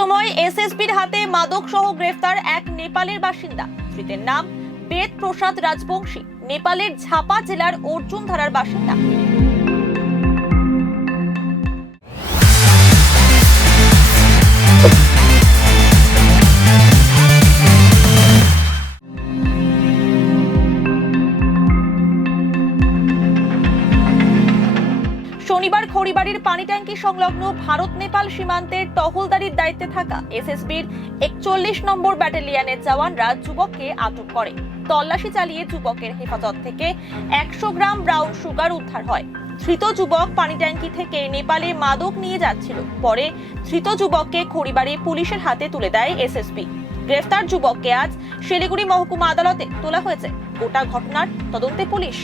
সময় এসএসবির হাতে মাদক সহ গ্রেফতার এক নেপালের বাসিন্দা। ধৃতের নাম বেদ প্রসাদ রাজবংশী, নেপালের ঝাপা জেলার অর্জুনধারার বাসিন্দা। শনিবার খড়িবাড়ির পানি ট্যাঙ্কি সংলগ্ন ভারত নেপাল সীমান্তের টহলদারির দায়িত্বে থাকা এসএসবির 41 নম্বর ব্যাটালিয়নের জওয়ানরা যুবককে আটক করে। তল্লাশি চালিয়ে যুবকের হেফাজত থেকে 100 গ্রাম ব্রাউন সুগার উদ্ধার হয়। ধৃত যুবক পানি ট্যাঙ্কি থেকে নেপালে মাদক নিয়ে যাচ্ছিল। পরে ধৃত যুবককে খড়িবাড়ি পুলিশের হাতে তুলে দেয় এসএসবি। গ্রেফতার যুবককে আজ শিলিগুড়ি মহকুমা আদালতে তোলা হয়েছে। গোটা ঘটনার তদন্তে পুলিশ।